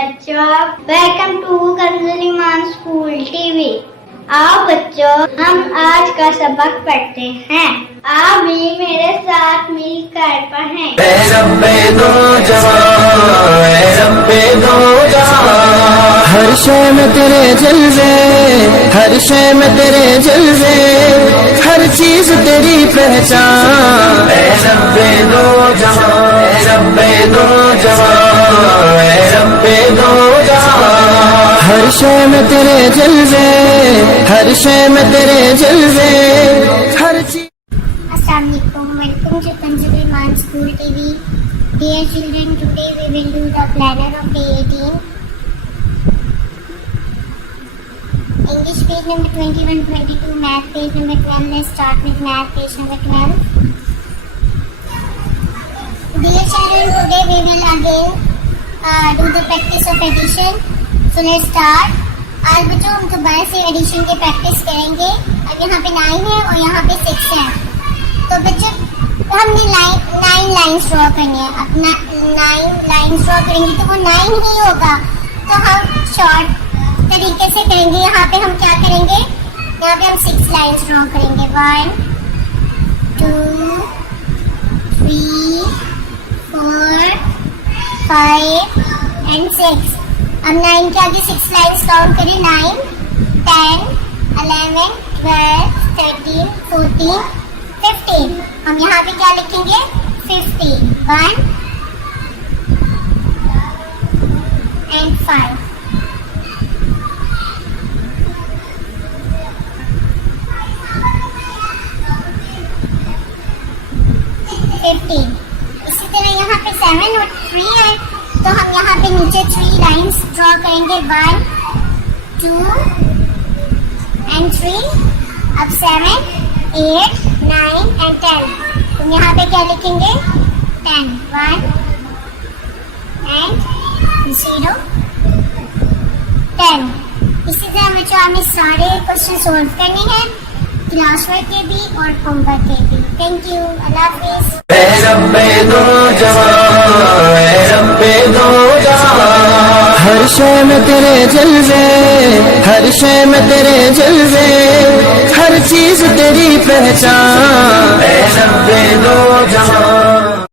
बच्चों, welcome to Kanzul Iman school TV. आओ बच्चों, हम आज का सबक पढ़ते हैं। आप भी मेरे साथ मिलकर पढ़ें। हर शय में तेरे जलवे, हर शय में तेरे जलवे, हर चीज तेरी पहचान। रब्बे दो जहां, रब्बे दो जहां, रब्बे दो जहां। हर शय में तेरे जलवे, हर शय में तेरे जलवे, हर चीज। Assalamu alaikum. Welcome to Kanjual Iman School TV. Dear children, today we will do the planner of day 18. English page number 21, 22, math page number 12. Let's start with math page number 12. Dear children, today we will again do the practice of addition. So let's start. आज बच्चों हम दोबारा से addition की practice करेंगे। अब यहाँ पे 9 है और यहाँ पे 6 है। तो बच्चों हमने 9 लाइन्स ड्रॉ करनी है। अब 9 लाइन्स ड्रॉ करेंगे तो वो 9 ही होगा। तो हम शॉर्ट तरीके से करेंगे। यहाँ पे हम क्या करेंगे, यहाँ पे हम 6 लाइन्स ड्रॉ करेंगे। 1 2 3 4 5 एंड 6। अब 9 के आगे 6 लाइन्स काउंट करें। 9 10 11 12 13 14 15। हम यहाँ पे क्या लिखेंगे, 50 1 एंड 5। इसी तरह यहाँ पे 7 और 3 है, तो हम यहाँ पे नीचे 3 लाइन्स ड्रॉ करेंगे। 1 2 एंड 3। अब 7 8 9 एंड 10। तुम यहाँ पे क्या लिखेंगे, 10 1 एंड 0 10। इसी तरह बच्चों हमें सारे क्वेश्चन सोल्व करने हैं, क्लास वर्क के भी और होमवर्क के भी। थैंक यू, अल्लाह हाफिज। हर शय में तेरे जलवे, हर शय में तेरे जलवे, हर चीज तेरी पहचान। रब्बे दो जहां।